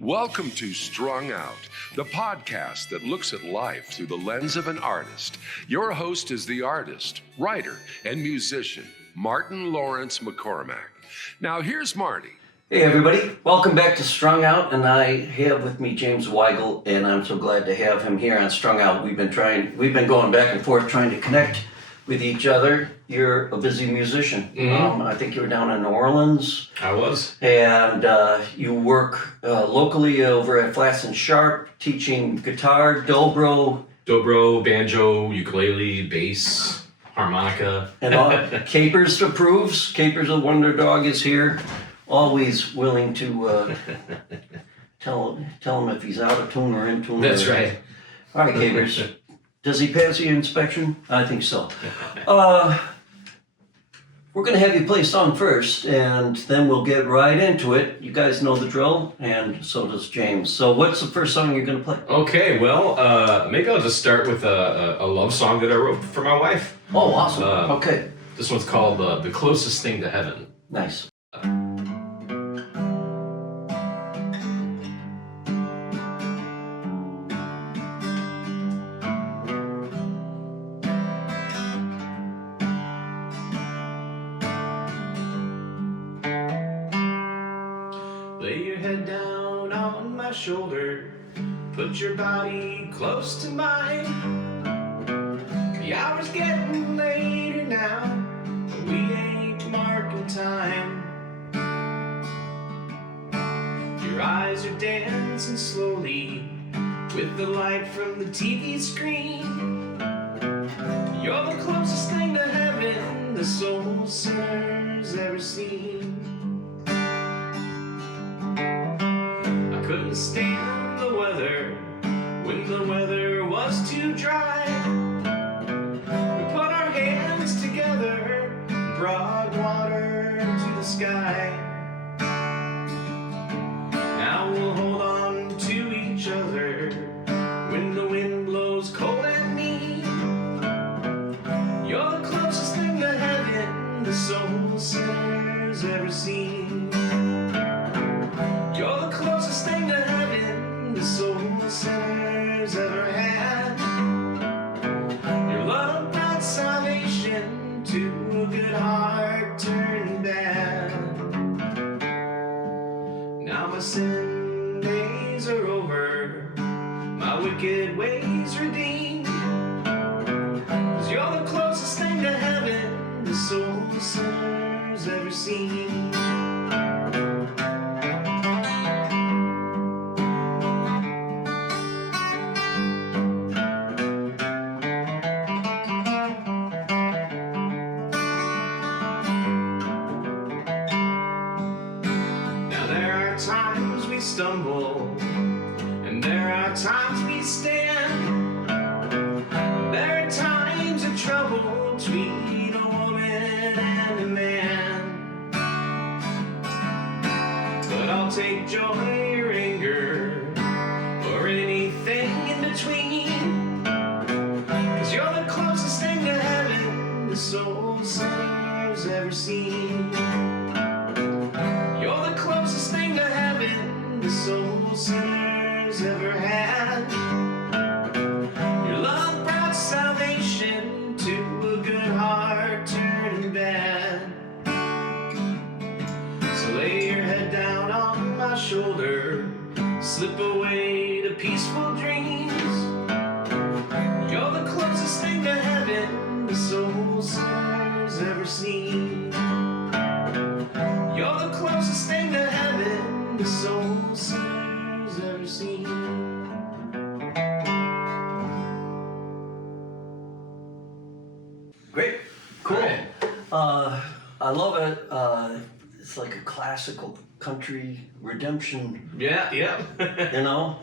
Welcome to Strung Out, the podcast that looks at life through the lens of an artist. Your host is the artist, writer, and musician, Martin Lawrence McCormack. Now here's Marty. Hey everybody, welcome back to Strung Out, and I have with me James Weigel, and I'm so glad to have him here on Strung Out. We've been going back and forth trying to connect with each other. You're a busy musician. I think you were down in New Orleans. I was. And you work locally over at Flatts and Sharpe, teaching guitar, dobro, banjo, ukulele, bass, harmonica. And all. Capers approves. Capers, a wonder dog, is here. Always willing to tell him if he's out of tune or in tune. That's right. All right, Capers. Does he pass the inspection? I think so. We're going to have you play a song first, and then we'll get right into it. You guys know the drill, and so does James. So what's the first song you're going to play? Okay, well, maybe I'll just start with a love song that I wrote for my wife. Oh, awesome. Okay. This one's called The Closest Thing to Heaven. Nice. Lay your head down on my shoulder, put your body close to mine. The hour's getting later now, but we ain't marking time. Your eyes are dancing slowly with the light from the TV screen. You're the closest thing to heaven the soul sinner's ever seen. Couldn't stand the weather when the weather was too dry. We put our hands together and brought water to the sky. Now we'll hold on to each other when the wind blows cold at me. You're the closest thing to heaven the soul sinner's ever seen. You're the closest thing to heaven the soul sinners ever had. Your love brought salvation to a good heart turned bad. Now my sin days are over, my wicked ways redeemed. 'Cause you're the closest thing to heaven the soul sinners ever seen. Stumble, and there are times we stand. There are times of trouble between a woman and a man. But I'll take joy or anger or anything in between. 'Cause you're the closest thing to heaven the soul sinner's ever seen. You're the closest thing to heaven the soul sinners ever had. Your love brought salvation to a good heart turning bad. So lay your head down on my shoulder, slip away to peaceful dreams. You're the closest thing to heaven the soul sinners ever seen. You're the closest thing to heaven the soul sinners ever seen. Great. Cool. Right. I love it. It's like a classical country redemption. Yeah. You know.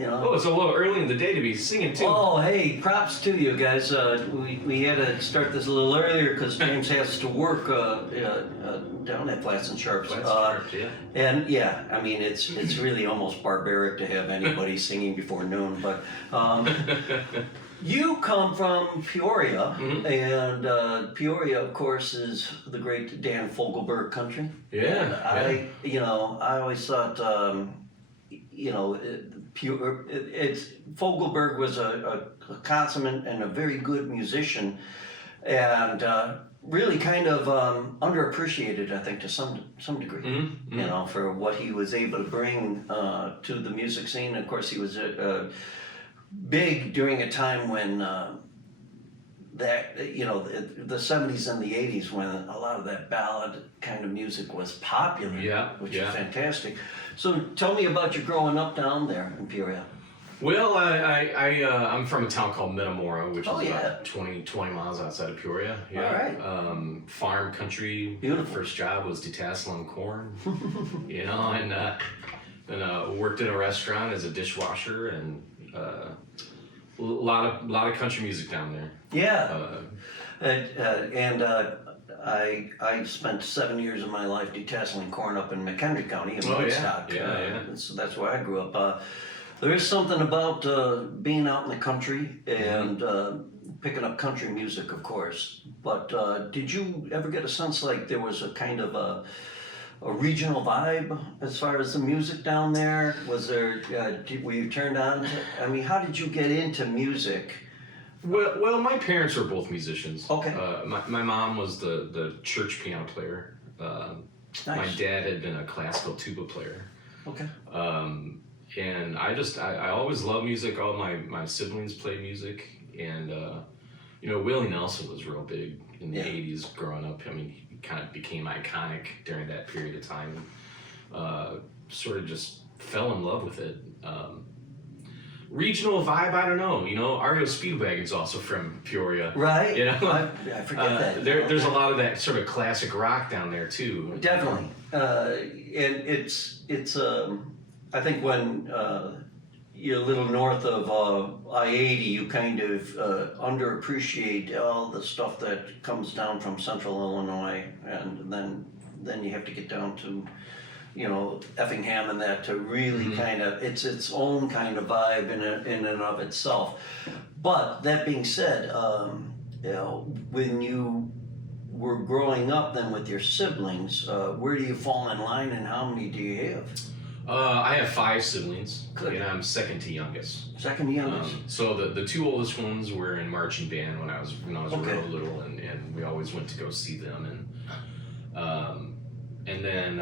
Oh, it's a little early in the day to be singing too. Oh, hey, props to you guys. We had to start this a little earlier because James has to work down at Flatts and Sharpe. Yeah. And yeah, I mean, it's really almost barbaric to have anybody singing before noon. But you come from Peoria, and Peoria, of course, is the great Dan Fogelberg country. Yeah. And I always thought Fogelberg was a consummate and a very good musician, and really kind of underappreciated, I think, to some degree. Mm-hmm. You know, for what he was able to bring to the music scene. Of course, he was big during a time when the 70s and the 80s, when a lot of that ballad kind of music was popular, which is fantastic. So tell me about your growing up down there in Peoria. Well, I'm from a town called Metamora, which is yeah. about 20 miles outside of Peoria. Yeah. All right. Farm country. Beautiful. First job was detasseling corn, and worked in a restaurant as a dishwasher, and a lot of country music down there. Yeah. I spent 7 years of my life detasseling corn up in McHenry County in Woodstock. So that's where I grew up. There is something about being out in the country and picking up country music, of course. But did you ever get a sense like there was a kind of a regional vibe as far as the music down there? Was there, were you turned on to, how did you get into music? Well, my parents were both musicians. Okay. My mom was the church piano player. Nice. My dad had been a classical tuba player. Okay. And I always loved music. All my siblings played music, and Willie Nelson was real big in the 80s growing up. He kind of became iconic during that period of time. Sort of just fell in love with it. Regional vibe, I don't know. REO Speedwagon's also from Peoria. Right. I forget that. There's a lot of that sort of classic rock down there too. Definitely. And it's I think when you're a little north of I-80, you kind of underappreciate all the stuff that comes down from central Illinois, and then you have to get down to Effingham and that to really kind of, it's its own kind of vibe in and of itself. But that being said, when you were growing up then with your siblings, where do you fall in line and how many do you have? I have 5 siblings, Good. and I'm second to youngest. Second to youngest. So the 2 oldest ones were in marching band when I was Okay. real little, and we always went to go see them, and then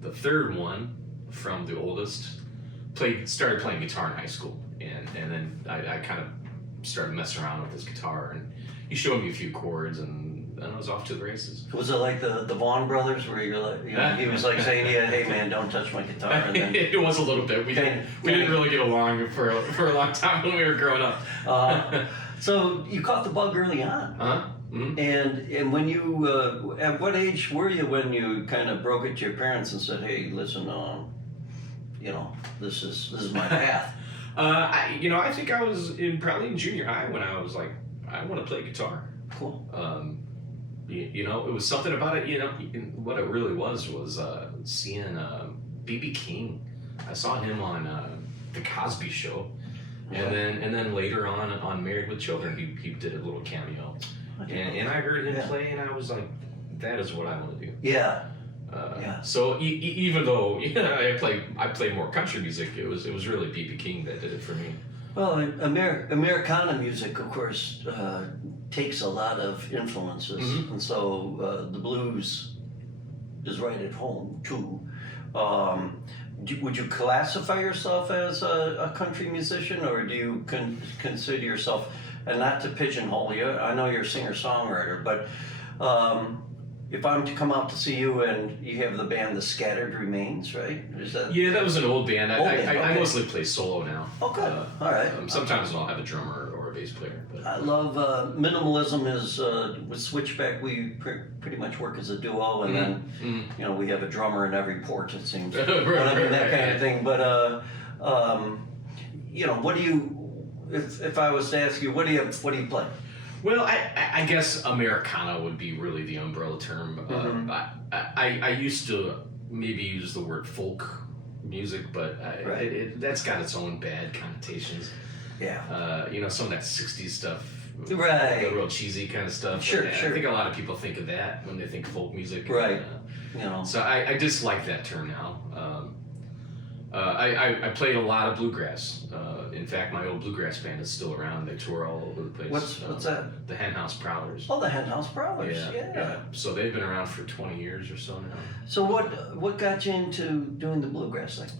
the third one from the oldest started playing guitar in high school, and then I kind of started messing around with his guitar, and he showed me a few chords, and then I was off to the races. Was it like the Vaughn brothers, where you're like, he was like saying, hey man, don't touch my guitar? And then, It was a little bit. We didn't really get along for a long time when we were growing up. So you caught the bug early on. Mm-hmm. And when you, at what age were you when you kind of broke it to your parents and said, hey, listen, this is my path? I think I was probably in junior high when I was like, I want to play guitar. Cool. It was something about it. What it really was seeing B.B. King. I saw him on the Cosby Show, and then later on Married with Children, he did a little cameo, and I heard him play, and I was like, that is what I want to do. Yeah. So even though I play more country music, it was really B.B. King that did it for me. Well, Americana music, of course, takes a lot of influences, and so the blues is right at home too. Would you classify yourself as a country musician, or do you consider yourself, and not to pigeonhole you, I know you're a singer-songwriter, but if I'm to come out to see you and you have the band The Scattered Remains, right? Yeah, that was an old band. I Okay. mostly play solo now. Oh, good. All right. Sometimes I'll have a drummer or a bass player. But. I love minimalism is with Switchback. We pretty much work as a duo, and then we have a drummer in every port. It seems, that kind of thing. But what do you? If I was to ask you, what do you play? Well, I guess Americana would be really the umbrella term. I used to maybe use the word folk music, but that's got its own bad connotations. Yeah. Some of that 60s stuff. Right. The real cheesy kind of stuff. Sure. I think a lot of people think of that when they think folk music. Right. So I dislike that term now. I played a lot of bluegrass. In fact, my old bluegrass band is still around. They tour all over the place. What's that? The Henhouse Prowlers. Oh, the Henhouse Prowlers. Yeah. So they've been around for 20 years or so now. So what got you into doing the bluegrass thing?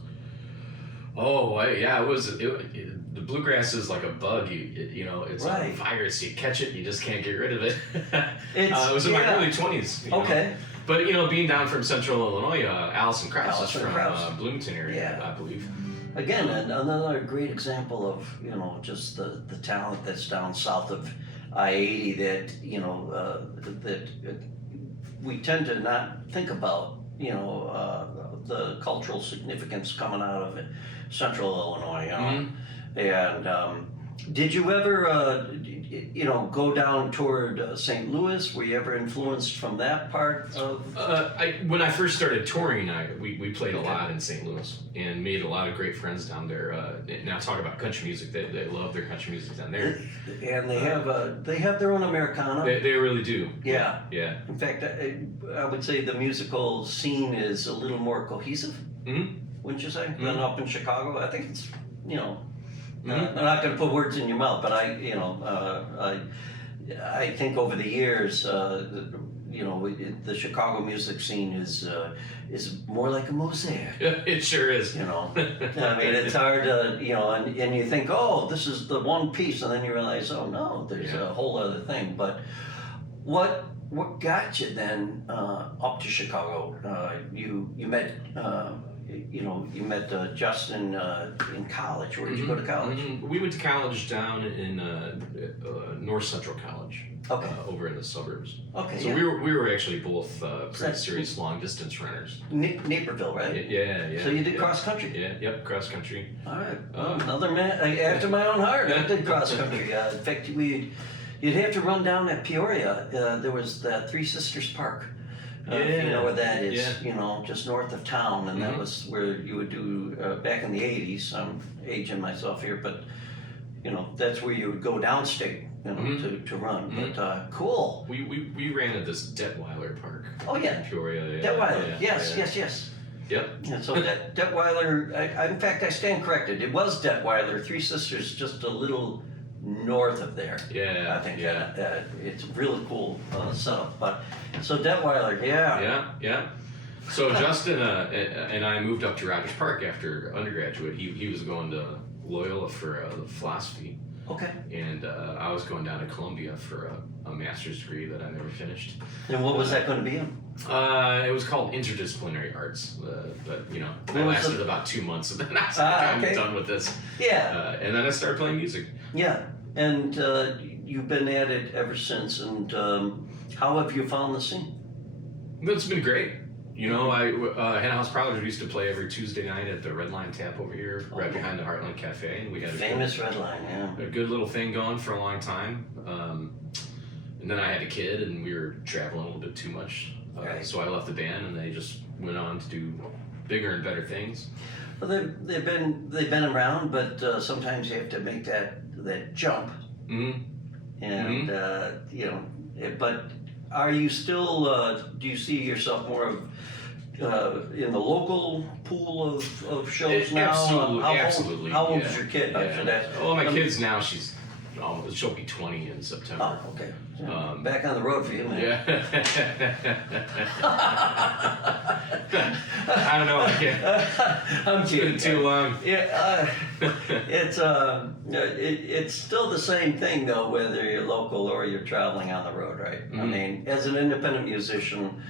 Oh, the bluegrass is like a bug. It's like a virus. You catch it, you just can't get rid of it. It was in my early 20s. Okay. But being down from Central Illinois, Alison Krauss is from Bloomington area, I believe. Again, another great example of just the talent that's down south of I-80 that we tend to not think about. The cultural significance coming out of Central Illinois. And did you ever go down toward St. Louis? Were you ever influenced from that part of? When I first started touring, we played a lot in St. Louis and made a lot of great friends down there. Now talk about country music; they love their country music down there. And they have their own Americana. They really do. Yeah. Yeah. In fact, I would say the musical scene is a little more cohesive. Mm-hmm. Wouldn't you say? Than up in Chicago? I think it's I'm not going to put words in your mouth, but I think over the years, the Chicago music scene is more like a mosaic. It sure is. I mean, it's hard to, and you think, oh, this is the one piece, and then you realize, oh no, there's a whole other thing. But what got you then up to Chicago? You met. You met Justin in college. Where did you go to college? We went to college down in North Central College. Okay. Over in the suburbs. Okay. So we were actually both pretty serious long distance runners. Naperville, right? Yeah. So you did cross country. Yep, cross country. All right. Another man after my own heart. I did cross country. In fact, you'd have to run down at Peoria. There was that Three Sisters Park. If you know where that is, just north of town, and that was where you would do back in the '80s. I'm aging myself here, but that's where you would go downstate, to run. But cool. We ran at this Detweiler Park. Oh yeah, Peoria. Detweiler. Yes. Yep. And so Detweiler. In fact, I stand corrected. It was Detweiler. Three Sisters, just a little north of there. Yeah. I think it's really cool setup. But so Detweiler, Yeah. So Justin and I moved up to Rogers Park after undergraduate. He was going to Loyola for philosophy. Okay. And I was going down to Columbia for a master's degree that I never finished. And what was that going to be in? It was called interdisciplinary arts, but I lasted about 2 months, and then I was like, I'm done with this. Yeah. And then I started playing music. Yeah, and you've been at it ever since. And how have you found the scene? It's been great. Henhouse Prowlers used to play every Tuesday night at the Red Line Tap over here, right behind the Heartland Cafe, and we had famous Red Line, a good little thing going for a long time. And then I had a kid, and we were traveling a little bit too much, so I left the band, and they just went on to do bigger and better things. Well, they've been around, but sometimes you have to make that jump. Mm-hmm. And but are you still? Do you see yourself more of in the local pool of shows now? Absolutely. How old is your kid? Yeah. I should ask. Well, my kid's now she'll be 20 in September. Oh, okay. Back on the road for you, man. Yeah. I don't know. I can't. I'm kidding. It's been too long. Yeah. It's still the same thing though, whether you're local or you're traveling on the road, right? I mean, as an independent musician,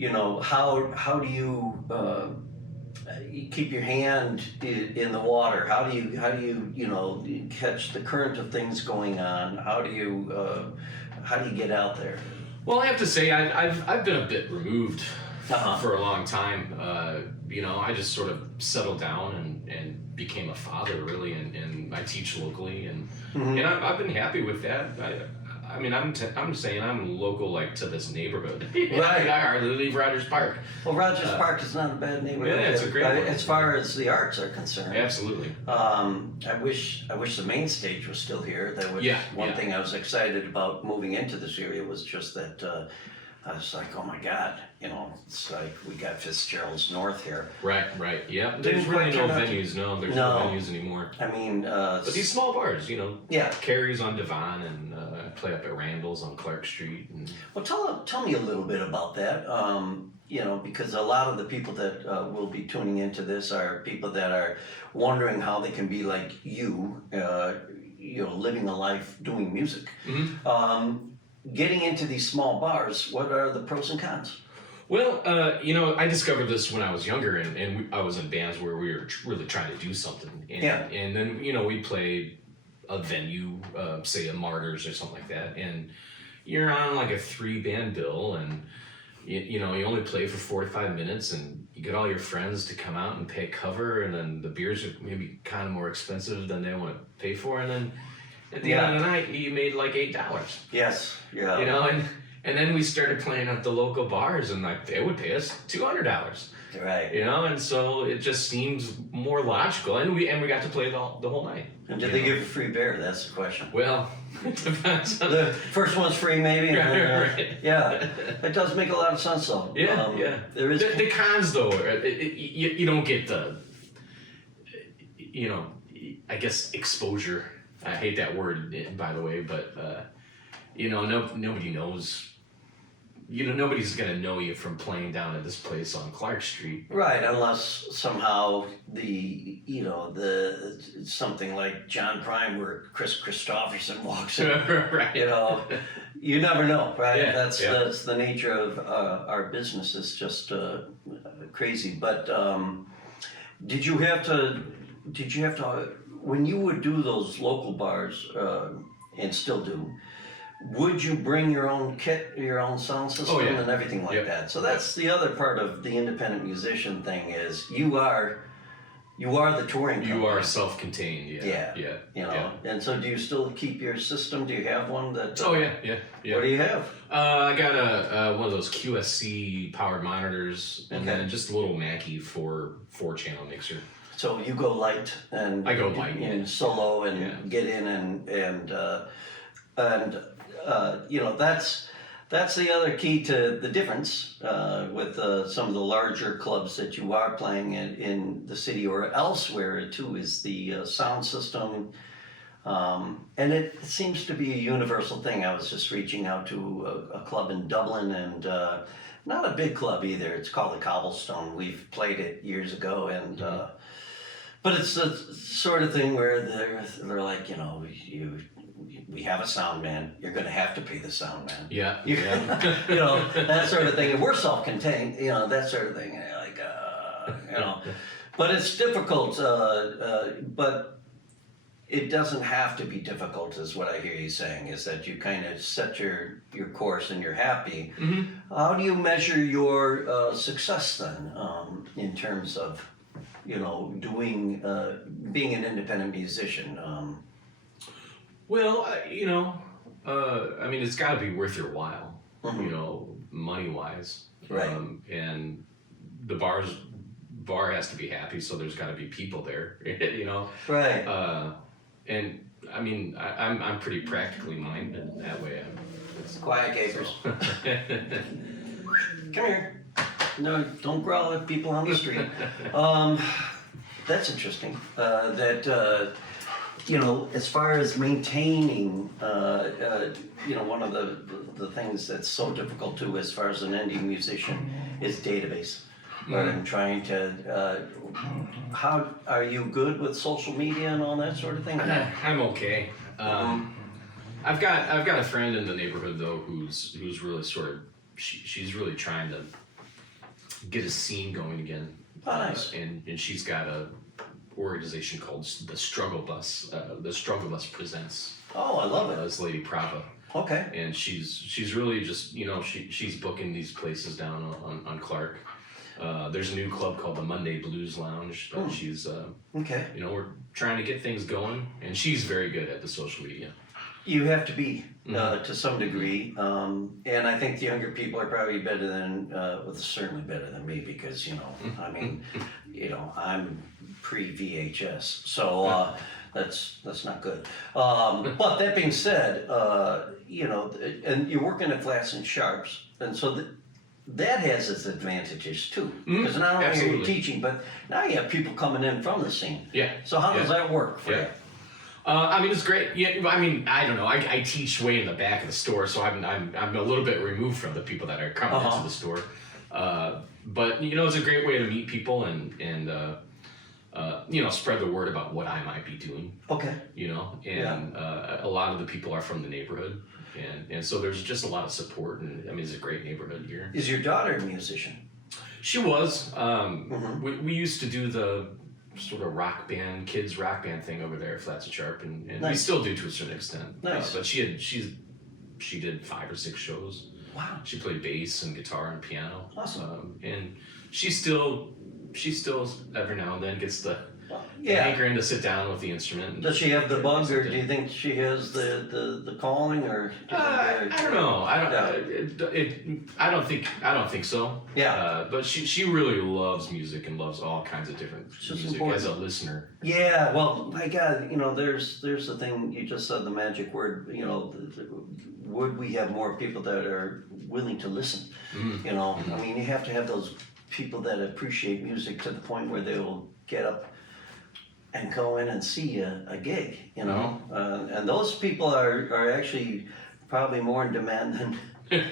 how do you keep your hand in the water? How do you catch the current of things going on? How do you get out there? Well, I have to say I've been a bit removed for a long time. I just sort of settled down and became a father really, and I teach locally, and I've been happy with that. I mean, I'm saying I'm local, like, to this neighborhood. Right. I hardly leave Rogers Park. Well, Rogers Park is not a bad neighborhood. Yeah, it's a great one. As far as the arts are concerned. Absolutely. I wish the main stage was still here. That was one thing I was excited about moving into this area, was just that I was like, oh my God, it's like we got Fitzgerald's North here. Right. Yeah. Didn't There's really quite no turn out to- venues. No, there's No. no venues anymore. I mean, But these small bars, yeah. Carrie's on Devon, and play up at Randall's on Clark Street. And Well, tell me a little bit about that. Because a lot of the people that will be tuning into this are people that are wondering how they can be like you, living a life doing music. Mhm. Getting into these small bars, what are the pros and cons? Well, I discovered this when I was younger, and I was in bands where we were really trying to do something. And, Yeah. And then, we played a venue, say a Martyrs or something like that, and you're on like a 3-band bill, and you only play for 45 minutes, and you get all your friends to come out and pay cover, and then the beers are maybe kind of more expensive than they want to pay for, and then at the end of the night, you made like $8. Yes. Yeah. And then we started playing at the local bars, and like they would pay us $200. Right. And so it just seems more logical, and we got to play the whole night. And did they give you free beer? That's the question. Well, it depends on The first one's free, maybe. And then, Right. Yeah, it does make a lot of sense, though. Yeah. There is. The cons, though, you don't get the, I guess exposure. I hate that word, by the way, but nobody knows. Nobody's gonna know you from playing down at this place on Clark Street. Right, unless somehow the something like John Prime where Chris Christopherson walks in. Right. You never know, right? Yeah, That's the nature of our business. It's just crazy. But did you have to when you would do those local bars and still do? Would you bring your own kit, your own sound system, and everything like that? So that's the other part of the independent musician thing is you are the touring company. You are self-contained. Yeah. And so do you still keep your system? Do you have one that? Oh yeah. What do you have? I got one of those QSC powered monitors, and then just a little Mackie 4-channel mixer. So you go light and I go light and solo and get in and that's the other key to the difference with some of the larger clubs that you are playing in the city or elsewhere too is the sound system, and it seems to be a universal thing. I was just reaching out to a club in Dublin, and not a big club either. It's called the Cobblestone. We've played it years ago, and but it's the sort of thing where they're like, we have a sound man. You're going to have to pay the sound man. Yeah. That sort of thing. And we're self-contained. That sort of thing. And but it's difficult. But it doesn't have to be difficult, is what I hear you saying. Is that you kind of set your course and you're happy. Mm-hmm. How do you measure your success then, in terms of, doing being an independent musician? Well, it's got to be worth your while, money-wise. Right. And the bar has to be happy, so there's got to be people there, Right. And I'm pretty practically minded that way. Quiet gapers. Come here. No, don't growl at people on the street. That's interesting. As far as maintaining, one of the things that's so difficult too, as far as an indie musician, is database. And trying to, how are you good with social media and all that sort of thing? I'm okay. I've got a friend in the neighborhood though who's really she's really trying to get a scene going again. Oh, nice. And she's got a organization called the Struggle Bus. The Struggle Bus presents. Oh, I love it. This lady Prava. Okay. And she's really just she's booking these places down on Clark. There's a new club called the Monday Blues Lounge that she's okay. we're trying to get things going, and she's very good at the social media. You have to be to some degree, and I think the younger people are probably better than, well, certainly better than me because I mean, I'm pre-VHS, so that's not good. But that being said, and you're working at Flatts and Sharpe's, and so that has its advantages too, because not only are you teaching, but now you have people coming in from the scene. Yeah. So how does that work for you? I mean, it's great. Yeah, I mean, I don't know. I teach way in the back of the store, so I'm a little bit removed from the people that are coming into the store. But it's a great way to meet people and spread the word about what I might be doing. Okay. A lot of the people are from the neighborhood, and so there's just a lot of support. And I mean, it's a great neighborhood here. Is your daughter a musician? She was. We used to do the sort of kids rock band thing over there at Flatts and Sharpe, and we still do to a certain extent. Nice. But she did 5 or 6 shows. Wow. She played bass and guitar and piano. Awesome. And she still every now and then gets the hankering to sit down with the instrument. Does she have the bug, or do you think she has the calling, or? I don't know. I don't think so. Yeah. But she really loves music and loves all kinds of different music important. As a listener. Yeah. Well, my God, there's the thing you just said, the magic word. Would we have more people that are willing to listen? I mean, you have to have those people that appreciate music to the point where they will get up and go in and see a gig, and those people are actually probably more in demand than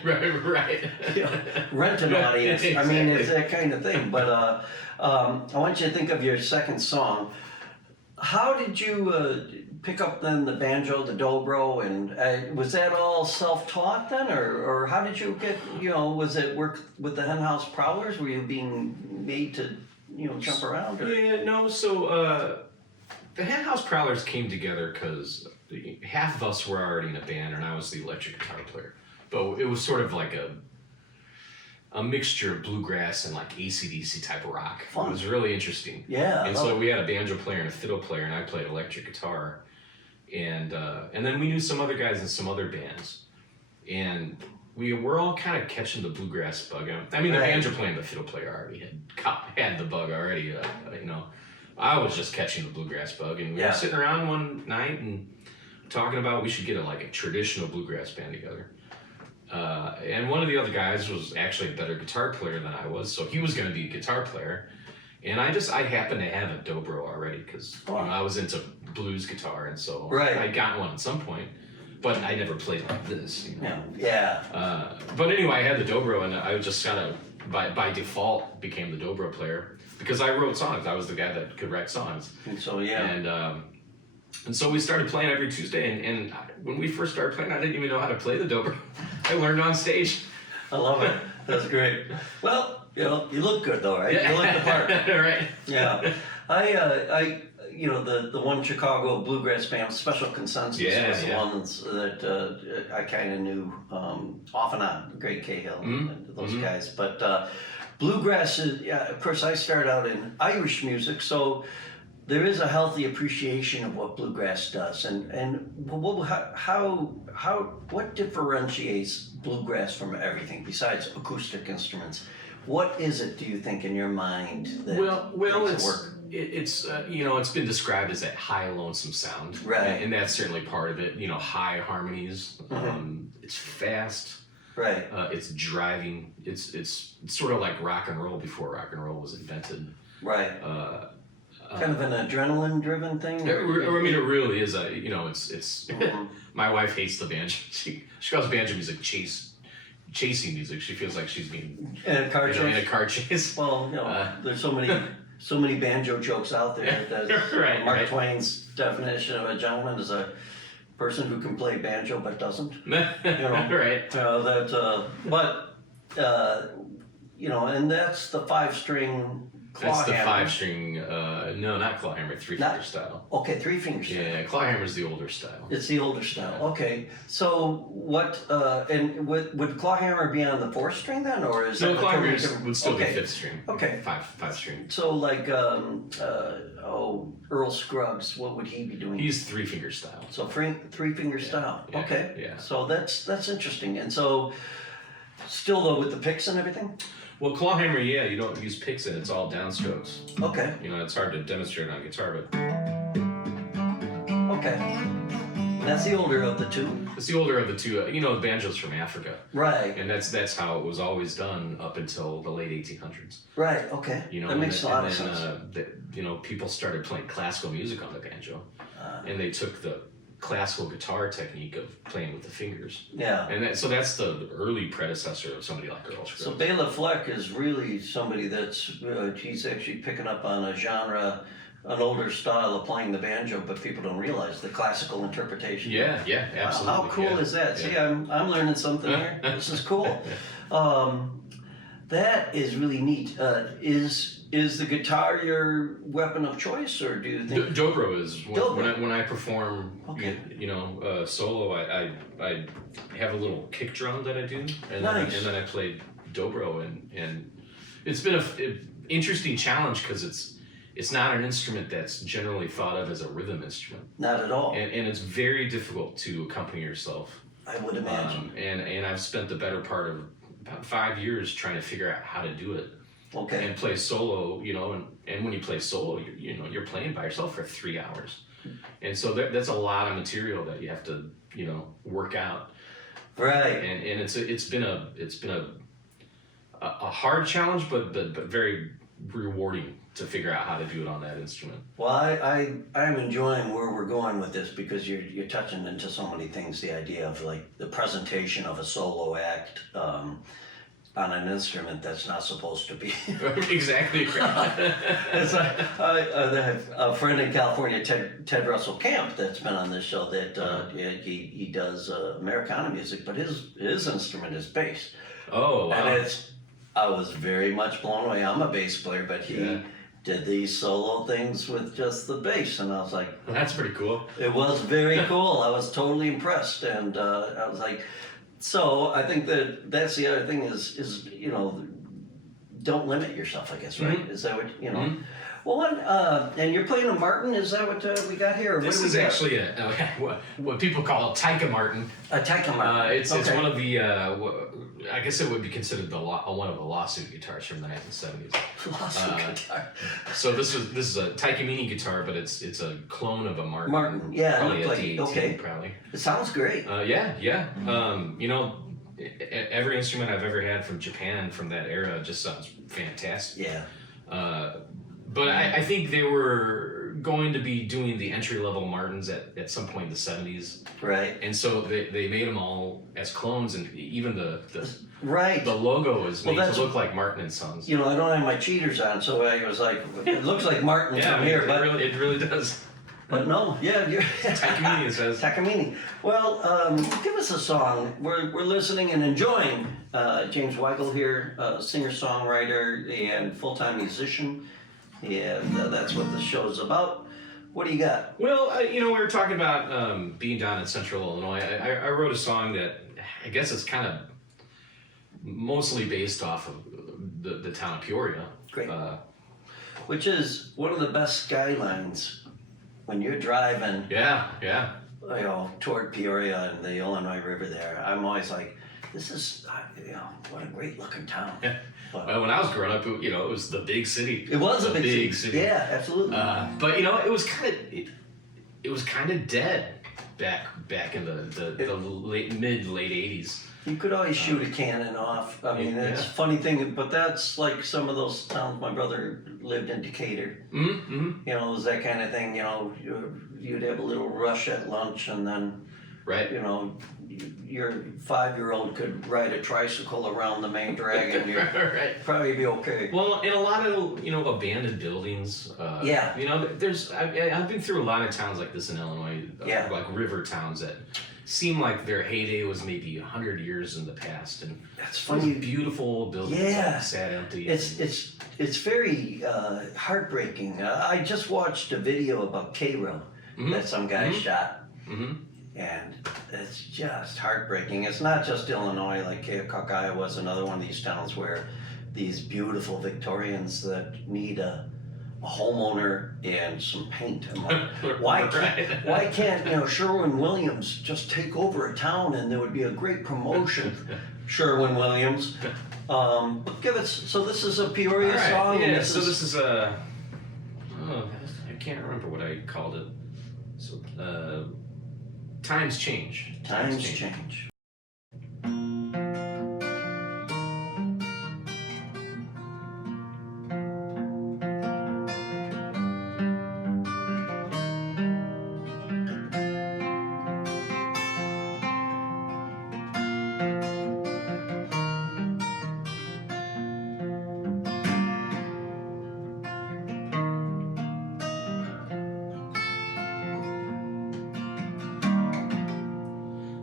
right. Rent an audience. Exactly. I mean, it's that kind of thing. But I want you to think of your second song. How did you pick up then the banjo, the dobro, and was that all self-taught then, or how did you get? Was it work with the Hen House Prowlers? Were you being made to jump around? Or? Yeah, no. So the Hen House Prowlers came together because half of us were already in a band, and I was the electric guitar player. But it was sort of like a mixture of bluegrass and like AC/DC type of rock. Fun. It was really interesting. Yeah. And so we had a banjo player and a fiddle player, and I played electric guitar. And then we knew some other guys in some other bands, and we were all kind of catching the bluegrass bug. I mean, the banjo player and the fiddle player already had the bug already. I was just catching the bluegrass bug, and we were sitting around one night and talking about we should get a traditional bluegrass band together. And one of the other guys was actually a better guitar player than I was, so he was going to be a guitar player. And I happened to have a dobro already because I was into blues guitar, and so I got one at some point, but I never played like this. Yeah. But anyway, I had the dobro, and I just kind of by default became the dobro player because I wrote songs. I was the guy that could write songs. And so and so we started playing every Tuesday, and when we first started playing, I didn't even know how to play the dobro. I learned on stage. I love it. That's great. Well, you look good though, right? Yeah. You look the part. Right. Yeah. The one Chicago bluegrass band, Special Consensus, was the one that I kind of knew off and on. Greg Cahill and those guys. But bluegrass is, of course, I started out in Irish music, so there is a healthy appreciation of what bluegrass does, and what differentiates bluegrass from everything besides acoustic instruments? What is it, do you think, in your mind that makes it work? It's been described as that high lonesome sound, right? And that's certainly part of it. High harmonies. It's fast, right? It's driving. It's sort of like rock and roll before rock and roll was invented, right? Kind of an adrenaline-driven thing. It really is it's. My wife hates the banjo. She calls banjo music chasing music. She feels like she's being in a car chase. In a car chase. Well, there's so many banjo jokes out there. That Mark Twain's definition of a gentleman is a person who can play banjo but doesn't. Right. And that's the 5-string That's the Clawhammer. 5-string. No, not clawhammer. 3-finger style. Okay, 3-finger style. Yeah, clawhammer's the older style. It's the older style. Okay, so what? And would clawhammer be on the 4th string then, or is No, that clawhammer different? would still Okay. be 5th string. Okay. 5 string. So like Earl Scruggs, what would he be doing? He's 3-finger style. So 3-finger style. yeah, Okay. yeah. So that's interesting. And so still though with the picks and everything. Well, clawhammer, yeah, you don't use picks in. It's all downstrokes. Okay. You know, it's hard to demonstrate on guitar, but Okay. That's the older of the two. it's the older of the two. You know, the banjo's from Africa, Right. and that's how it was always done up until the late 1800s. Right. Okay. You know, that makes a lot of sense. You know, people started playing classical music on the banjo, and they took the classical guitar technique of playing with the fingers, Yeah. and so that's the early predecessor of somebody like Earl Scruggs. So Bela Fleck is really somebody that's he's actually picking up on a genre, an older style of playing the banjo, but people don't realize the classical interpretation. Yeah, absolutely. How cool yeah, is that? yeah. See, I'm learning something here. This is cool. That is really neat. Is the guitar your weapon of choice, or do you think? Dobro is Dobro. when I perform. Okay. Solo. I have a little kick drum that I do, and Nice. then I play dobro, and it's been an interesting challenge because it's not an instrument that's generally thought of as a rhythm instrument, Not at all. and it's very difficult to accompany yourself. I would imagine. And I've spent the better part of about 5 years trying to figure out how to do it. Okay. And play solo, and when you play solo, you're playing by yourself for 3 hours, and so that's a lot of material that you have to work out, Right. and it's been a hard challenge, but very rewarding to figure out how to do it on that instrument. Well, I'm enjoying where we're going with this because you're touching into so many things. The idea of like the presentation of a solo act on an instrument that's not supposed to be. Exactly. It's like I have a friend in California, Ted Russell Camp, that's been on this show. That he does Americana music, but his instrument is bass. Oh, wow. And I was very much blown away. I'm a bass player, but he did these solo things with just the bass, and I was like, That's pretty cool. it was very cool. I was totally impressed, and I was like, so I think that's the other thing is don't limit yourself, I guess, right? Mm-hmm. Is that what Well, and you're playing a Martin. Is that what we got here? Or This what do is we got? actually what people call a Taika Martin. A Taika Martin. It's one of the I guess it would be considered one of the lawsuit guitars from the 1970s. Lawsuit guitar. So this is a Takamine guitar, but it's a clone of a Martin. Martin, yeah, it Probably looked a like D18, okay. Probably. It sounds great. Every instrument I've ever had from Japan from that era just sounds fantastic. Yeah. But I think they were going to be doing the entry-level Martins at some point in the 70s. Right. And so they made them all as clones, and even the Right. logo is made that's- to look like Martin and Sons. I don't have my cheaters on, so I was like, it looks like Martin from here, but it really does. but no, yeah, you're Takamine, it says. Takamine. Well, give us a song. We're listening and enjoying James Weigel here, singer-songwriter and full-time musician, and that's what the show's about. What do you got? Well, we were talking about being down in Central Illinois. I wrote a song that I guess it's kind of mostly based off of the town of Peoria. Great. Which is one of the best skylines when you're driving. Yeah. Toward Peoria and the Illinois River there. I'm always like, this is, what a great looking town. Yeah. But Well, when I was growing up, it was the big city. it was a The big city. Yeah, absolutely. But it was kind of dead back in the late 80s. You could always shoot a cannon off. I mean, it's a funny thing, but that's like some of those towns. My brother lived in Decatur. Mm-hmm. It was that kind of thing. You'd have a little rush at lunch, and then Right. your 5-year-old could ride a tricycle around the main drag, and you'd Right. probably be okay. Well, in a lot of abandoned buildings. Yeah. I've been through a lot of towns like this in Illinois. Yeah. Like river towns that seem like their heyday was maybe 100 years in the past, and That's those funny. beautiful buildings Yeah. sat empty. It's very heartbreaking. I just watched a video about Cairo that some guy shot, and it's just heartbreaking. It's not just Illinois, like Keokuk, Iowa is another one of these towns where these beautiful Victorians that need a homeowner and some paint. I'm like, why can't Sherwin-Williams just take over a town and there would be a great promotion? Sherwin-Williams. But give it. So this is a Peoria song. Yeah. This is a. I can't remember what I called it. So times change. Times change.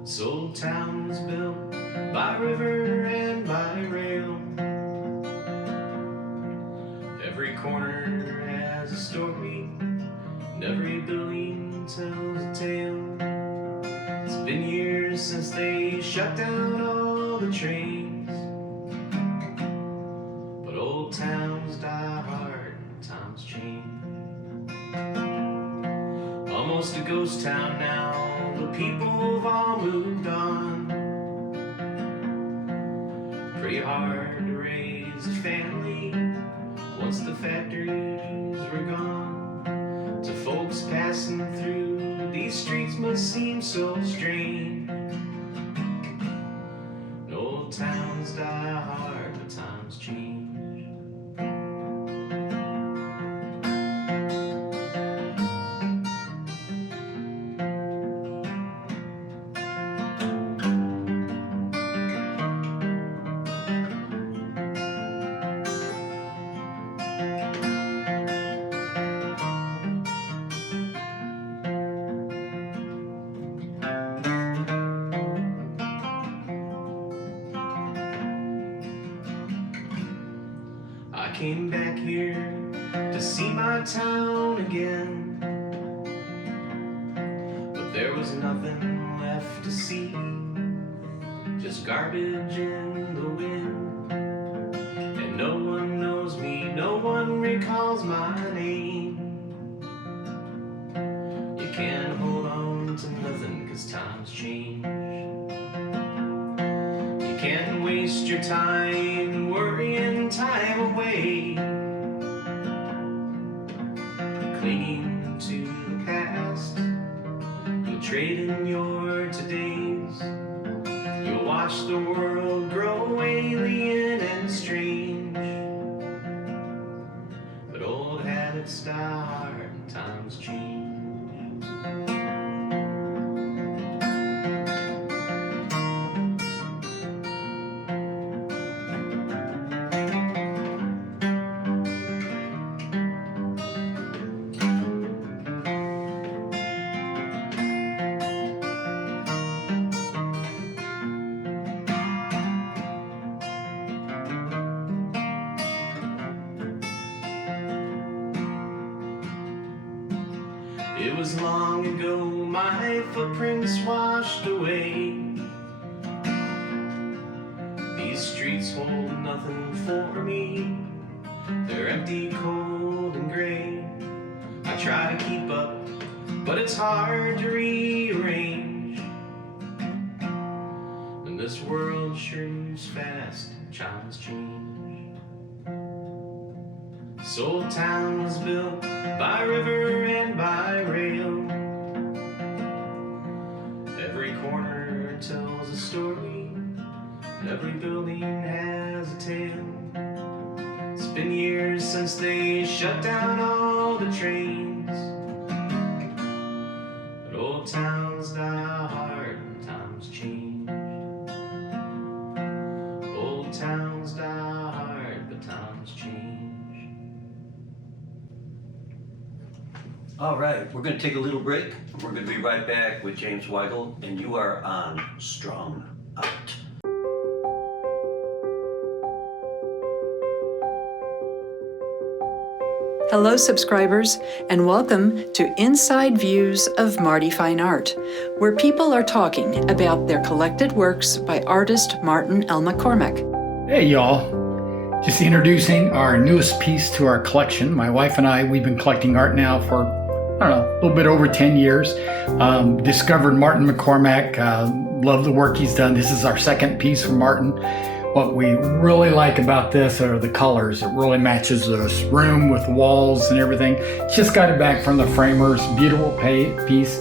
So town was built by river and by rail. Every corner has a story, and every building tells a tale. It's been years since they shut down all the trains, but old towns die hard and times change. Almost a ghost town now, the people have all moved on. Pretty hard to raise a family once the factories were gone. To folks passing through, these streets must seem so strange. Old towns die hard, but times change. I came back here to see my town again, but there was nothing left to see, just garbage in the wind. And no one knows me, no one recalls my name. You can't hold on to nothing 'cause times change. You can't waste your time worrying time away, clinging to the past. You'll trade in your todays. You'll watch the world grow alien and strange. But old habits die hard and times change. It was long ago, my footprints washed away. These streets hold nothing for me. They're empty, cold, and gray. I try to keep up, but it's hard to rearrange. And this world sure moves fast, times change. This old town was built by river and by rail. Every corner tells a story, and every building has a tale. It's been years since they shut down all the trains, but old towns die hard and times change. Old towns die hard, but times change. All right, we're going to take a little break. We're going to be right back with James Weigel, and you are on Strung Out. Hello, subscribers, and welcome to Inside Views of Marty Fine Art, where people are talking about their collected works by artist Martin L. McCormack. Hey, y'all. Just introducing our newest piece to our collection. My wife and I, we've been collecting art now for, I don't know, a little bit over 10 years. Discovered Martin McCormack, love the work he's done. This is our second piece from Martin. What we really like about this are the colors. It really matches this room with walls and everything. Just got it back from the framers. Beautiful piece.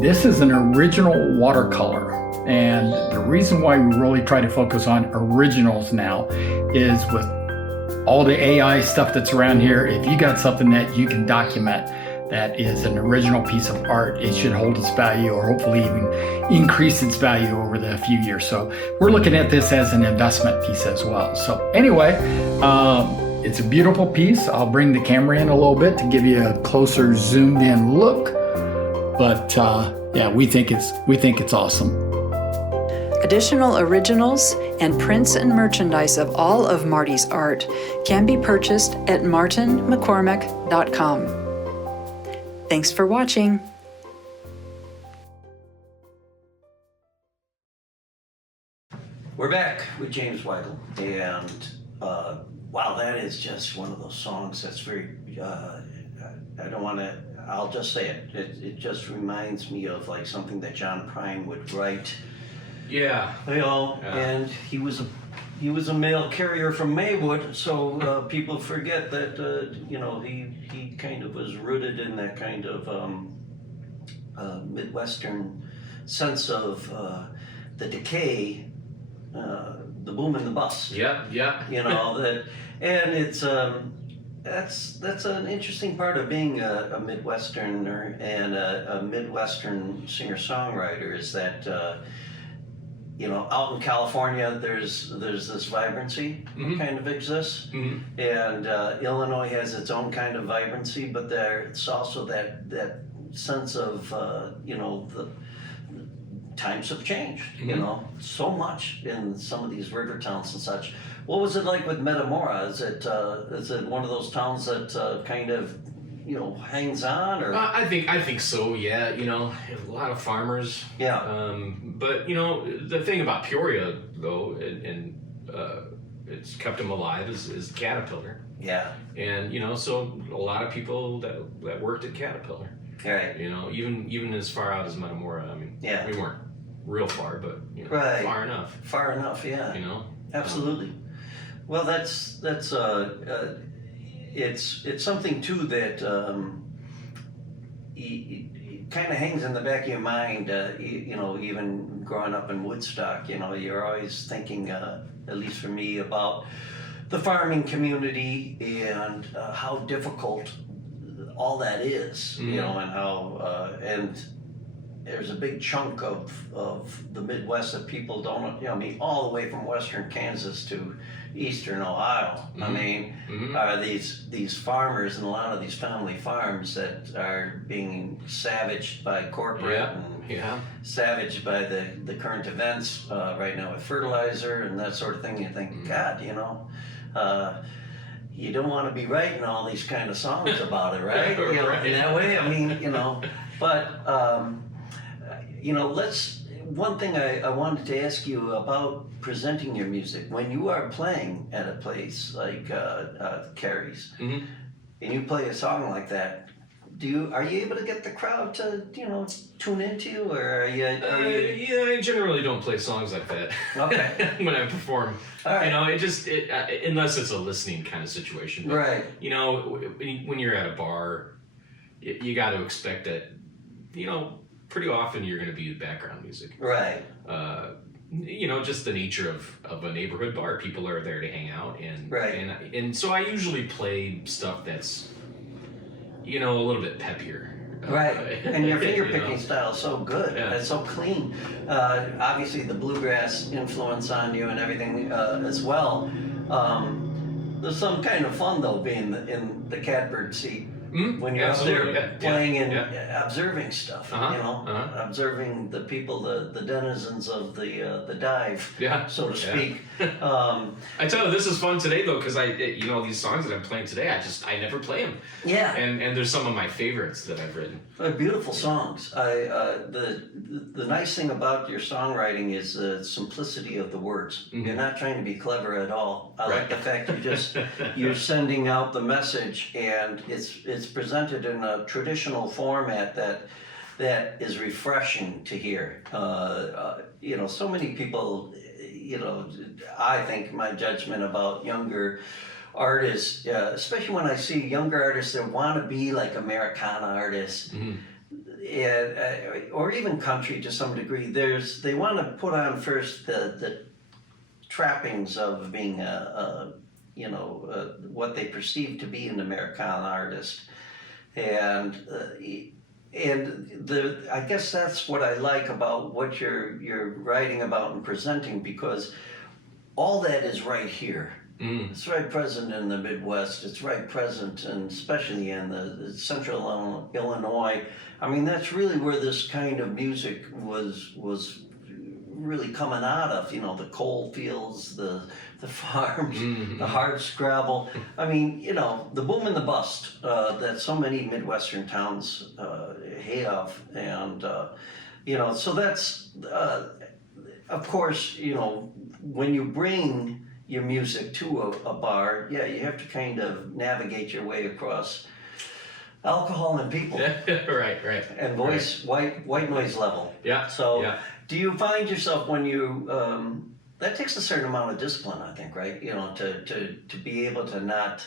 This is an original watercolor. And the reason why we really try to focus on originals now is with all the AI stuff that's around here, if you got something that you can document that is an original piece of art, it should hold its value or hopefully even increase its value over the few years. So we're looking at this as an investment piece as well. So anyway, it's a beautiful piece. I'll bring the camera in a little bit to give you a closer zoomed in look. But yeah, we think it's awesome. Additional originals and prints and merchandise of all of Marty's art can be purchased at martinmccormack.com. Thanks for watching. We're back with James Weigel, and wow, that is just one of those songs that's very, I don't want to, I'll just say it. It just reminds me of like something that John Prine would write. Yeah. You know, and he was a mail carrier from Maywood, so people forget that you know, he kind of was rooted in that kind of Midwestern sense of the decay, the boom and the bust. Yeah. You know that, and it's that's an interesting part of being a Midwesterner and a Midwestern singer-songwriter is that. You know, out in California, there's this vibrancy that kind of exists, and Illinois has its own kind of vibrancy, but it's also that sense of you know, the times have changed. You know, so much in some of these river towns and such. What was it like with Metamora? Is it one of those towns that kind of, you know, hangs on, or? I think so. Yeah, you know, a lot of farmers. Yeah. But you know, the thing about Peoria, though, and it's kept them alive is Caterpillar. Yeah. And you know, so a lot of people that worked at Caterpillar. Right. You know, even as far out as Metamora. I mean, yeah, we weren't real far, but you know, right. Far enough. Far enough. Yeah. You know. Absolutely. Well, that's it's something too that kind of hangs in the back of your mind. You know, even growing up in Woodstock, you know, you're always thinking, at least for me, about the farming community and how difficult all that is. You know, and how and there's a big chunk of the Midwest that people don't. You know, I mean, all the way from western Kansas to eastern Ohio. I mean, are these farmers and a lot of these family farms that are being savaged by corporate and savaged by the current events right now with fertilizer and that sort of thing. You think, God, you know, you don't want to be writing all these kind of songs about it, right? You know, in that way. I mean, you know, but you know, one thing I wanted to ask you about presenting your music. When you are playing at a place like Carrie's, and you play a song like that, are you able to get the crowd to, you know, tune into you, or are you? Yeah, I generally don't play songs like that. Okay. When I perform, all right. You know, unless it's a listening kind of situation. But, right. You know, when you're at a bar, you got to expect that, you know, pretty often you're going to be background music. Right. You know, just the nature of a neighborhood bar. People are there to hang out, and right. and so I usually play stuff that's, you know, a little bit peppier. Right, and your finger picking know? Style is so good. Yeah. It's so clean. Obviously, the bluegrass influence on you and everything as well. There's some kind of fun though being in the catbird seat when you're out there absolutely. playing and Yeah. observing stuff. Uh-huh, You know, uh-huh. observing the people, the denizens of the dive, Yeah, so to yeah. speak. I tell you, this is fun today though, because these songs that I'm playing today, I never play them. Yeah. And there's some of my favorites that I've written. They're beautiful songs. The nice thing about your songwriting is the simplicity of the words. Mhm. You're not trying to be clever at all. I like Right. the fact you're sending out the message, and it's presented in a traditional format that is refreshing to hear. So many people, I think my judgment about younger artists, especially when I see younger artists that want to be like Americana artists, Mhm. and or even country to some degree. They want to put on first the trappings of being what they perceive to be an Americana artist, and I guess that's what I like about what you're writing about and presenting, because all that is right here. Mm. It's right present in the Midwest. It's right present, and especially in the central Illinois. I mean, that's really where this kind of music was really coming out of. The coal fields, the farms, Mhm. the hard scrabble. I mean, the boom and the bust that so many Midwestern towns have, and so that's of course, when you bring your music to a bar, you have to kind of navigate your way across alcohol and people Right. and voice, white noise level. Yeah. So, yeah. do you find yourself when you that takes a certain amount of discipline, I think, right? To be able to not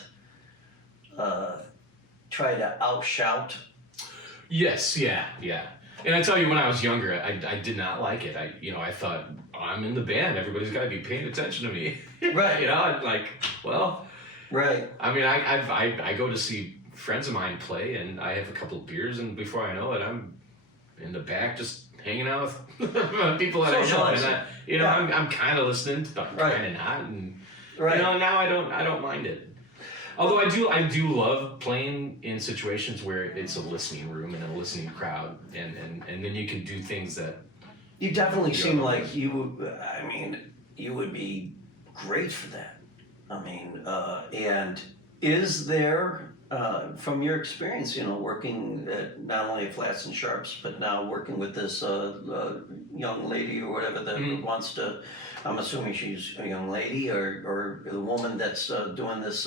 try to outshout. Yes, yeah. And I tell you, when I was younger, I did not like it. I thought, I'm in the band. Everybody's got to be paying attention to me. Right. I'm like, well, Right. I mean, I go to see friends of mine play, and I have a couple of beers, and before I know it, I'm in the back just hanging out with people that I know, Socializing. and Yeah. I'm kind of listening, but Right. kind of not, and Right. now I don't mind it. Although I do love playing in situations where it's a listening room and a listening crowd, and then you can do things that. You definitely seem like you would be great for that. And is there, from your experience, working at not only at Flatts and Sharpe's, but now working with this young lady or whatever that wants to, I'm assuming she's a young lady or the woman that's doing this,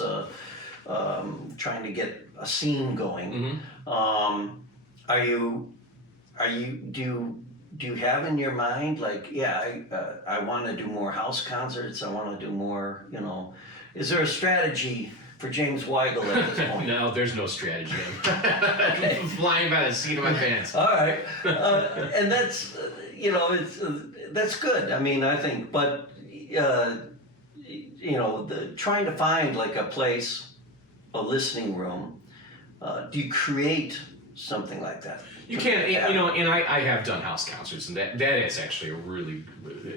trying to get a scene going. Do you have in your mind, like, I want to do more house concerts, I want to do more, is there a strategy for James Weigel at this point? No, there's no strategy. Okay. I'm flying by the seat of my pants. All right, and that's that's good. I mean, I think, but trying to find like a place, a listening room. Do you create something like that? You can, and I have done house concerts, and that is actually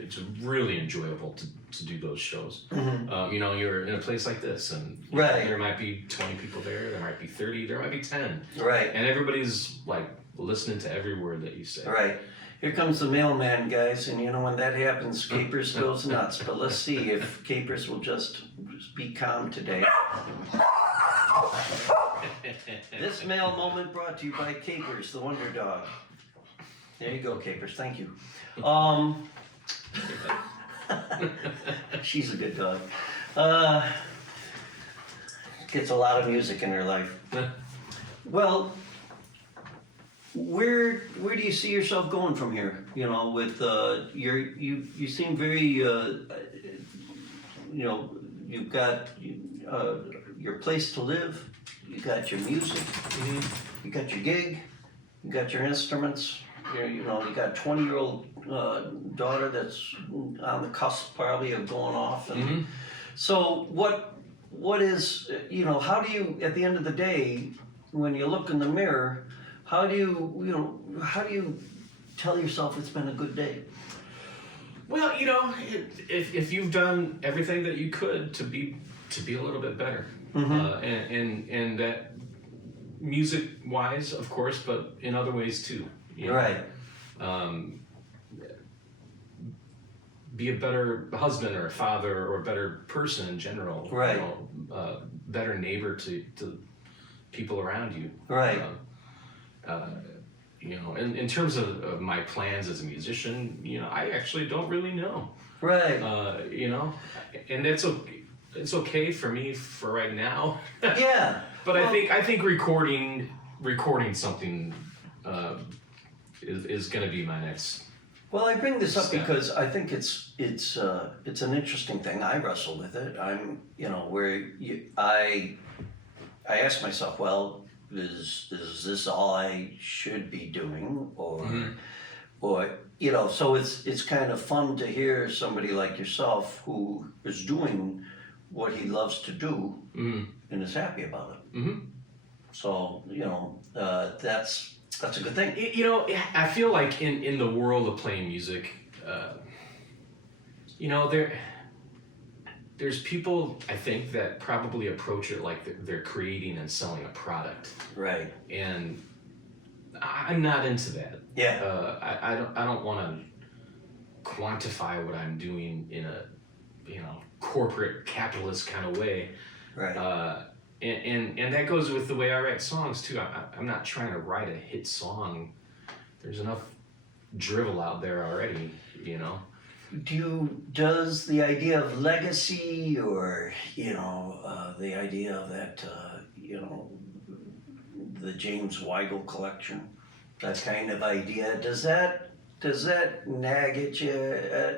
it's really enjoyable to do those shows. You're in a place like this, and Right. there might be 20 people there might be 30, there might be 10, Right. and everybody's like listening to every word that you say. Right. Here comes the mailman, guys, and when that happens, Capers goes nuts. But let's see if Capers will just be calm today. This mail moment brought to you by Capers, the Wonder Dog. There you go, Capers. Thank you. She's a good dog. Gets a lot of music in her life. Well, where do you see yourself going from here? With you seem very you've got your place to live, you got your music, you got your gig, you got your instruments. You got a 20-year-old daughter that's on the cusp probably of going off, and so what is how do you, at the end of the day, when you look in the mirror, how do you tell yourself it's been a good day? Well, if you've done everything that you could to be a little bit better, and that music wise, of course, but in other ways too. You know? Right. Be a better husband or a father or a better person in general. Right. You know, better neighbor to people around you. Right. You know, in terms of my plans as a musician, you know, I actually don't really know. Right. You know, and it's okay for me for right now. Yeah. But well, I think recording something is going to be my next. Well, I bring this up step. because I think it's an interesting thing. I wrestle with it. I'm, you know, I ask myself, well, is this all I should be doing, or you know? So it's kind of fun to hear somebody like yourself who is doing what he loves to do and is happy about it. Mm-hmm. So you know, that's a good thing. You know, I feel like in the world of playing music, you know, there's people, I think, that probably approach it like they're creating and selling a product. Right. And I'm not into that. Yeah. I don't want to quantify what I'm doing in a, you know, corporate capitalist kind of way. Right. And that goes with the way I write songs too. I'm not trying to write a hit song. There's enough drivel out there already, you know. Does the idea of legacy, or you know, the idea of that, you know, the James Weigel collection, that kind of idea, does that nag at you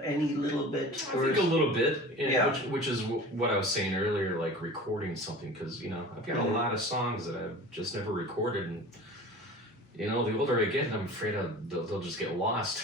any little bit? I think a little bit, yeah. which is what I was saying earlier, like recording something, because you know I've got a lot of songs that I've just never recorded, and you know the older I get, I'm afraid they'll just get lost.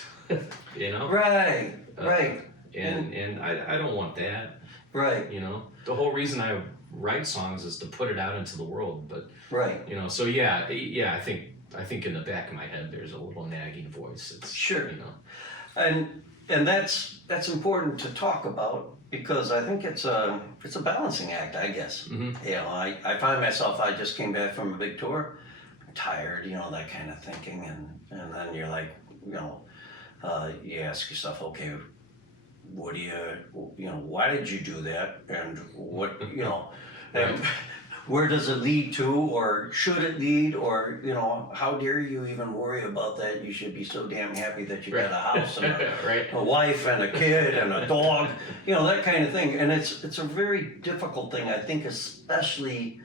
You know? Right. Right. And I don't want that. Right. You know, the whole reason I write songs is to put it out into the world. But right. You know, so yeah. I think in the back of my head there's a little nagging voice. It's, sure. You know, and that's important to talk about, because I think it's a balancing act, I guess. Mm-hmm. You know, I find myself, I just came back from a big tour, I'm tired, you know, that kind of thinking, and then you're like, you know. You ask yourself, okay, what do you know, why did you do that? And what, you know, and where does it lead to, or should it lead, or, you know, how dare you even worry about that? You should be so damn happy that you got a house and a wife and a kid and a dog, you know, that kind of thing. And it's a very difficult thing, I think, especially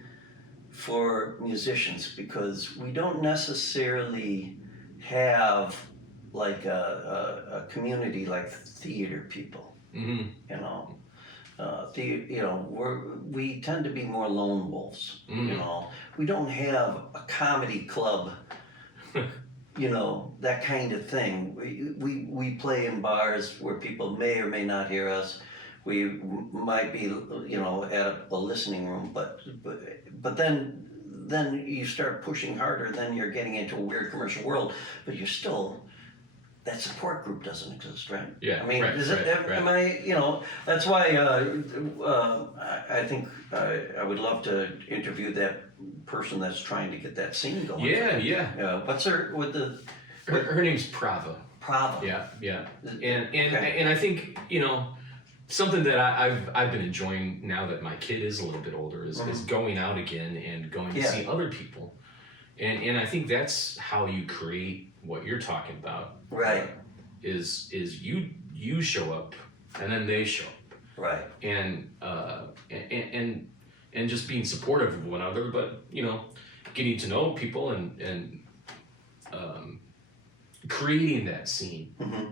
for musicians, because we don't necessarily have like a community like theater people. Mm-hmm. You know, you know, we tend to be more lone wolves. Mm-hmm. You know, we don't have a comedy club. You know, that kind of thing. We play in bars where people may or may not hear us. We might be, you know, at a listening room, but then you start pushing harder. Then you're getting into a weird commercial world, but you're still. That support group doesn't exist, right? Yeah. I mean, right, am I? You know, that's why I think I would love to interview that person that's trying to get that scene going. Yeah, yeah. What's her her name's Prava. Prava. Yeah. And I think, you know, something that I've been enjoying now that my kid is a little bit older is going out again and going to see other people, and I think that's how you create what you're talking about. Right. Is you show up and then they show up. Right. And just being supportive of one another, but you know, getting to know people and creating that scene. Mm-hmm.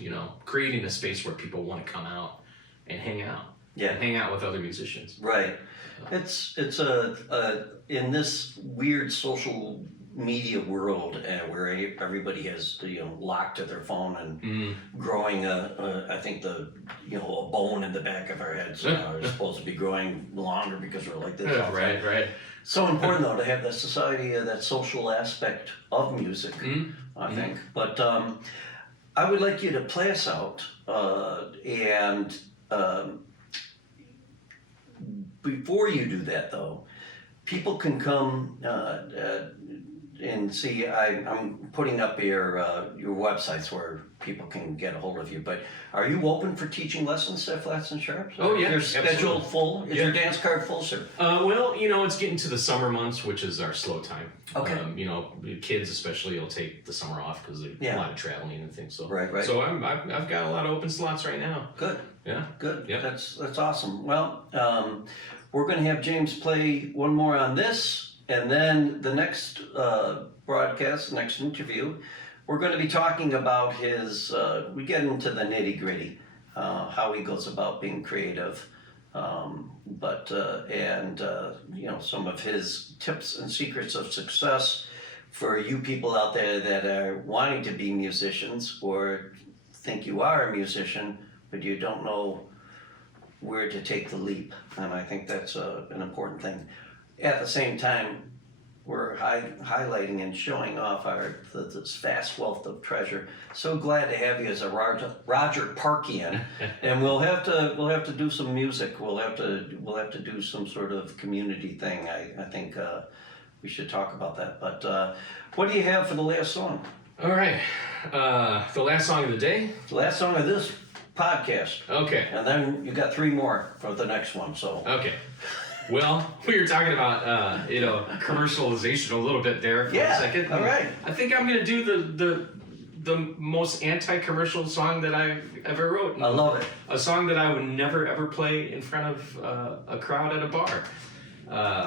You know, creating a space where people want to come out and hang out. Yeah. And hang out with other musicians. Right. It's in this weird social media world where everybody has, you know, locked to their phone and growing I think a bone in the back of our heads are supposed to be growing longer because we're like this. Right. So important though to have that society, that social aspect of music, I think. But I would like you to play us out, and before you do that though, people can come and see. I'm putting up your websites where people can get a hold of you. But are you open for teaching lessons at Flatts and Sharpe? Oh, yeah, Your schedule absolutely. full? Is your dance card full, sir? Well, it's getting to the summer months, which is our slow time. Okay. Kids especially will take the summer off because there's a lot of traveling and things. So Right. So I've got a lot of open slots right now. Good. Yeah. Good. Yep. That's awesome. Well, we're going to have James play one more on this, and then the next broadcast, next interview, we're going to be talking about his. We get into the nitty gritty, how he goes about being creative, some of his tips and secrets of success for you people out there that are wanting to be musicians or think you are a musician, but you don't know where to take the leap. And I think that's an important thing. At the same time, we're highlighting and showing off this vast wealth of treasure. So glad to have you as a Roger Parkian, and we'll have to do some music. We'll have to do some sort of community thing. I think we should talk about that. But what do you have for the last song? All right, the last song of the day. The last song of this podcast. Okay. And then you got 3 more for the next one. So. Okay. Well, we were talking about commercialization a little bit there for a second. All right. I think I'm gonna do the most anti-commercial song that I ever wrote. I love it. A song that I would never ever play in front of a crowd at a bar.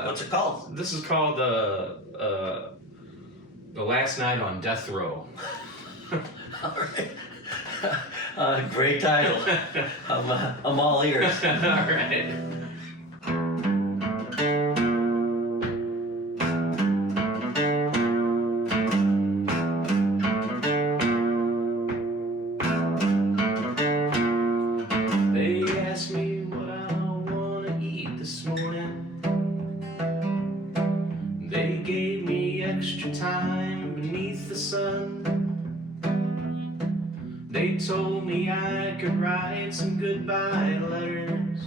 What's it called? This is called The Last Night on Death Row. All right. Great title. I'm all ears. All right. They told me I could write some goodbye letters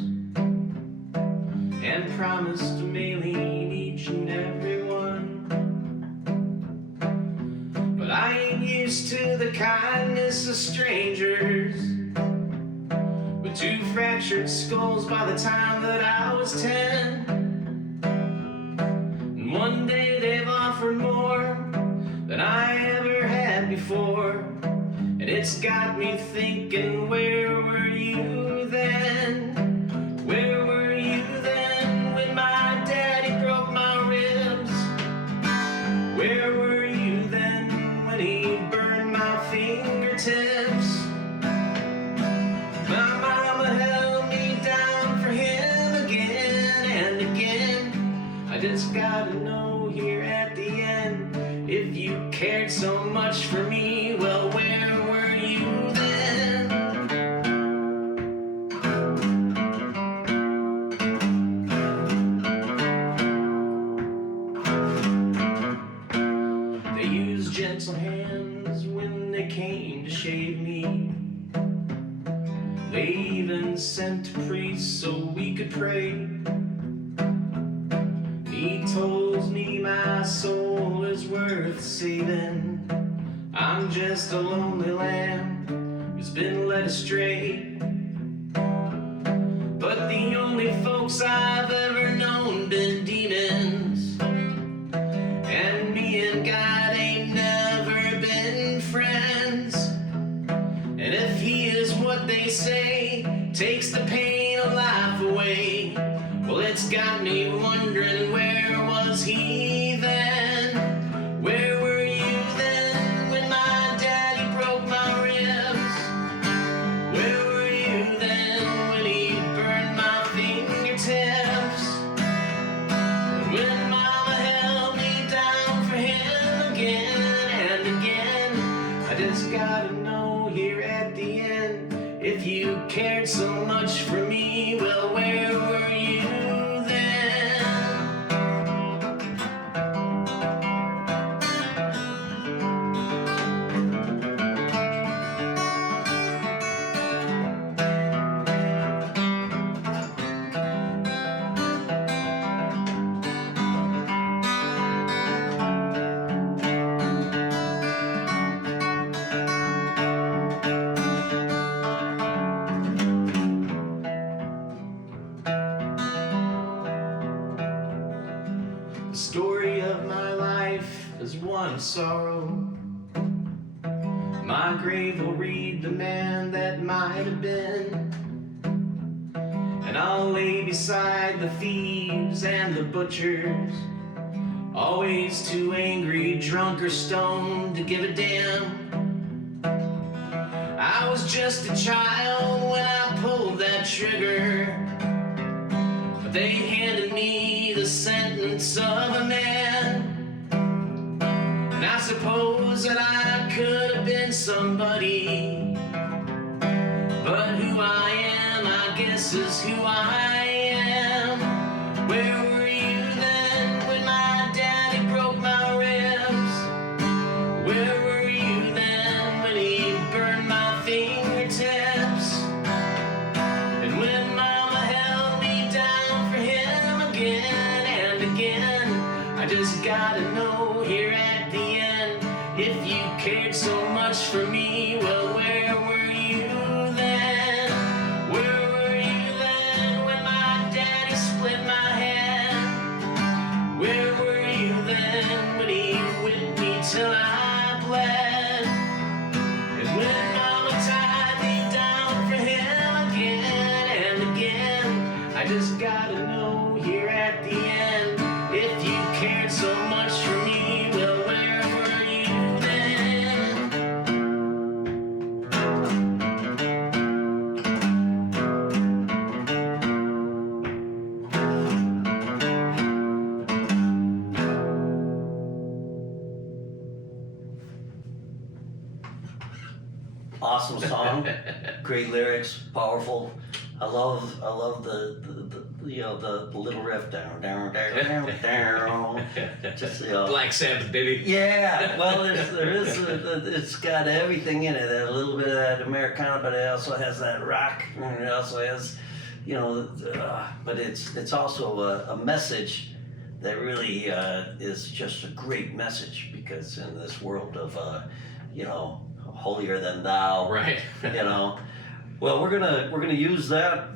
and promised to mail each and every one. But I ain't used to the kindness of strangers, with 2 fractured skulls by the time that I was 10. And one day they've offered more than I ever had before. And it's got me thinking, where were you then? Where were you then when my daddy broke my ribs? Where were you then when he burned my fingertips? My mama held me down for him again and again. I just gotta know here at the end, if you cared so much for me, well, where were you then? They used gentle hands when they came to shave me. They even sent a priest so we could pray. He told me my soul is worth saving. I'm just a lonely lamb who's been led astray. But the only folks I've ever known been demons, and me and God ain't never been friends. And if he is what they say, takes the pain of life away, well, it's got me wondering, where was he then? Where were you then when my daddy broke my ribs? Where were you then when he burned my fingertips? When mama held me down for him again and again, I just gotta know here at the end, if you cared so much for me, well, where were you then? one of sorrow. My grave will read the man that might have been, and I'll lay beside the thieves and the butchers, always too angry, drunk, or stoned to give a damn. I was just a child when I pulled that trigger, but they handed me the sentence of a man. And I suppose that I could have been somebody, but who I am, I guess, is who I am. Where were you then when my daddy broke my ribs? Where were you then when he burned my fingertips? And when mama held me down for him again and again, I just gotta know here at the end, if you cared so much for me, well, where were you then? Where were you then when my daddy split my head? Where were you then when he whipped me till I bled? And when mama tied me down for him again and again, I just gotta know here at the end, if you cared so much for me, well, where were you then? Awesome song, great lyrics, powerful. I love the little riff down. Just Black Sabbath, baby. Yeah, well, it's got everything in it. A little bit of that Americana, but it also has that rock, and it also has, but it's also a message that really is just a great message, because in this world of holier than thou, Right. Well, we're gonna use that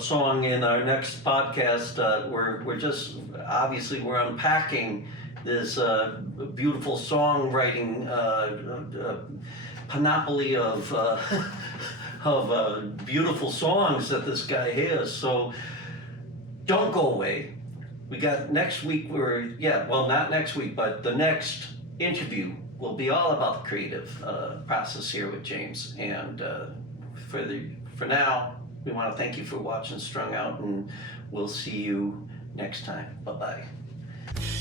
song in our next podcast. We're just obviously we're unpacking this beautiful songwriting panoply of beautiful songs that this guy has. So don't go away. We got next week. Not next week, but the next interview will be all about the creative process here with James. And for now, we want to thank you for watching Strung Out, and we'll see you next time. Bye-bye.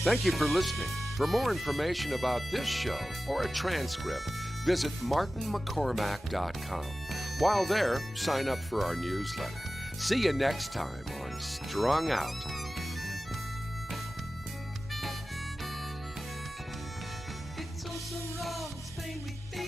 Thank you for listening. For more information about this show or a transcript, visit martinmccormack.com. While there, sign up for our newsletter. See you next time on Strung Out. It's also wrong, Spain, we think.